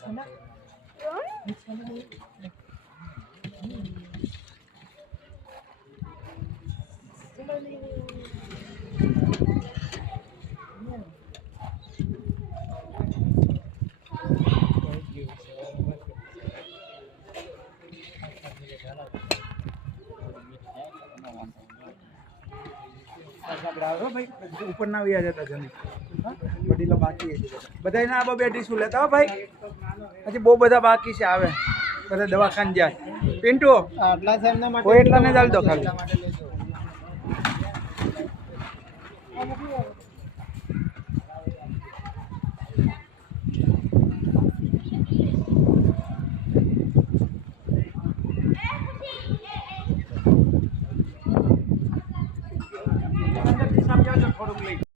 sana. Dito sana dito. Sino ni... Ayan. Thank you, ઉપરના વ્યાજ હતા જમીન વડીલો બાકી બધા. એના આબા બે ડીશું લેતા હો ભાઈ? પછી બહુ બધા બાકી છે આવે. બધા દવાખાને જાય. પિન્ટુ આટલા સાહેબના માટે એટલાને જ હાલ દો ખાલી. foram eleitos.